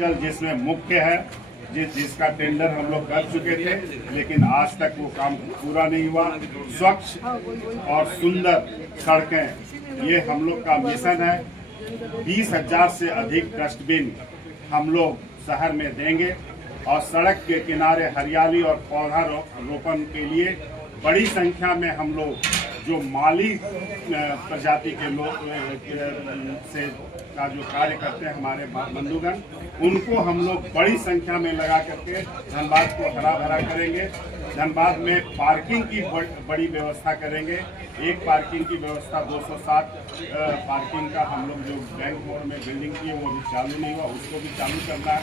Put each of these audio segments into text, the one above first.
Hospital जिसमें मुख्य है जिसका टेंडर हम लोग कर चुके थे, लेकिन आज तक वो काम पूरा नहीं हुआ। स्वच्छ और सुंदर सड़कें ये हम लोग का मिशन है। 20,000 से अधिक डस्टबिन हम लोग शहर में देंगे और सड़क के किनारे हरियाली और पौधा रोपण के लिए बड़ी संख्या में हम लोग जो माली प्रजाति के लोग से का जो कार्य करते हैं हमारे बंधुगण, उनको हम लोग बड़ी संख्या में लगा करके धनबाद को हरा भरा करेंगे। धनबाद में पार्किंग की बड़ी व्यवस्था करेंगे। एक पार्किंग की व्यवस्था 207 पार्किंग का हम लोग जो बैंक मोड़ में बिल्डिंग की है वो अभी चालू नहीं हुआ, उसको भी चालू करना है।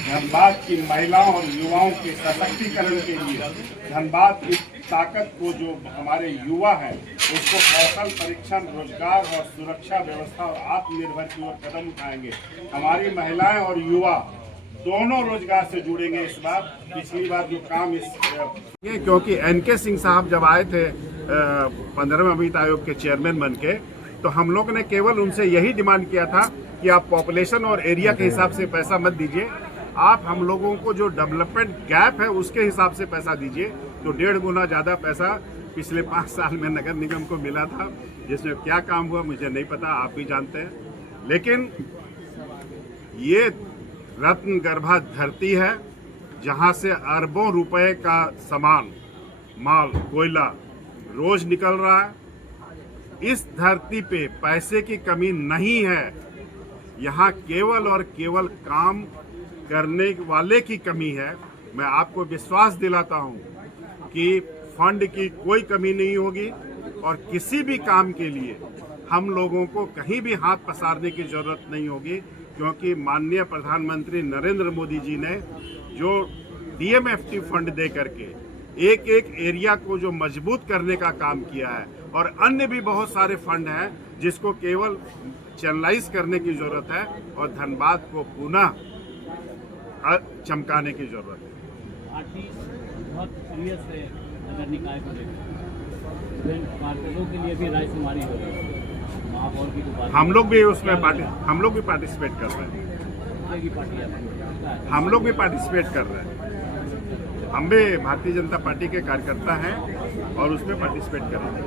धनबाद की महिलाओं और युवाओं के सशक्तिकरण के लिए धनबाद की ताकत को जो हमारे युवा हैं उसको कौशल परीक्षण, रोजगार और सुरक्षा व्यवस्था और आत्मनिर्भर की ओर कदम उठाएंगे। हमारी महिलाएं और युवा दोनों रोजगार से जुड़ेंगे इस बार। पिछली बार जो काम क्योंकि एनके सिंह साहब जब आए थे 15वें वित्त आयोग के चेयरमैन बन के, तो हम लोग ने केवल उनसे यही डिमांड किया था कि आप पॉपुलेशन और एरिया के हिसाब से पैसा मत दीजिए, आप हम लोगों को जो डेवलपमेंट गैप है उसके हिसाब से पैसा दीजिए। तो 1.5 गुना ज़्यादा पैसा पिछले 5 साल में नगर निगम को मिला था, जिसमें क्या काम हुआ मुझे नहीं पता, आप भी जानते हैं। लेकिन ये रत्न गर्भा धरती है जहां से अरबों रुपए का सामान, माल, कोयला रोज निकल रहा है। इस धरती पे पैसे की कमी नहीं है, यहाँ केवल और केवल काम करने वाले की कमी है। मैं आपको विश्वास दिलाता हूँ कि फंड की कोई कमी नहीं होगी और किसी भी काम के लिए हम लोगों को कहीं भी हाथ पसारने की जरूरत नहीं होगी, क्योंकि माननीय प्रधानमंत्री नरेंद्र मोदी जी ने जो DMFT फंड दे करके एक एक एरिया को जो मजबूत करने का काम किया है, और अन्य भी बहुत सारे फंड हैं जिसको केवल चैनलाइज करने की जरूरत है और धनबाद को पुनः चमकाने की जरूरत है। पार्टी बहुत सीरियस है नगर निकाय को लेकर, पार्षदों के लिए भी रायशुमारी हो रही है, महापौर की तो बात हम लोग भी उसमें हम लोग भी पार्टिसिपेट कर रहे हैं। हम लोग भी पार्टिसिपेट कर रहे हैं। हम भी भारतीय जनता पार्टी के कार्यकर्ता हैं और उसमें पार्टिसिपेट कर रहे हैं।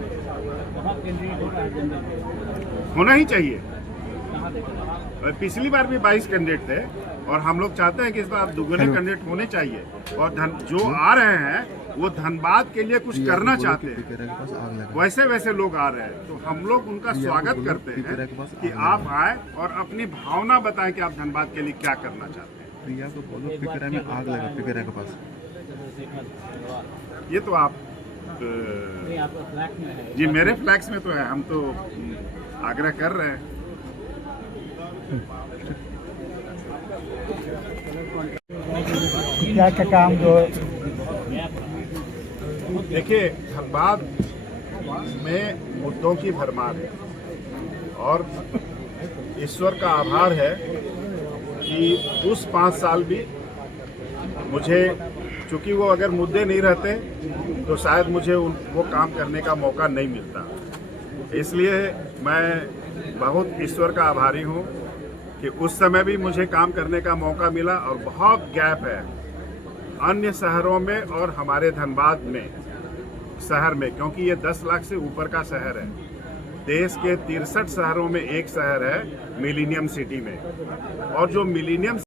होना ही चाहिए। पिछली बार भी 22 कैंडिडेट थे और हम लोग चाहते हैं कि इस बार दुगने कैंडिडेट होने चाहिए, और जो आ रहे हैं वो धनबाद के लिए कुछ करना चाहते हैं। वैसे वैसे लोग आ रहे हैं तो हम लोग उनका स्वागत करते हैं कि आप आए और अपनी भावना बताएं कि आप धनबाद के लिए क्या करना चाहते हैं। प्रिया को बोलो पिकरा में आग लगा, पिकरा के पास। ये तो आप जी मेरे फ्लैक्स में तो है, हम तो आग्रह कर रहे हैं। क्या क्या काम जो देखिए, धनबाद में मुद्दों की भरमार है और ईश्वर का आभार है कि उस 5 साल भी मुझे, चूंकि वो अगर मुद्दे नहीं रहते तो शायद मुझे वो काम करने का मौका नहीं मिलता। इसलिए मैं बहुत ईश्वर का आभारी हूँ कि उस समय भी मुझे काम करने का मौका मिला, और बहुत गैप है अन्य शहरों में और हमारे धनबाद में शहर में, क्योंकि ये 10 लाख से ऊपर का शहर है। देश के 63 शहरों में एक शहर है मिलेनियम सिटी में, और जो मिलेनियम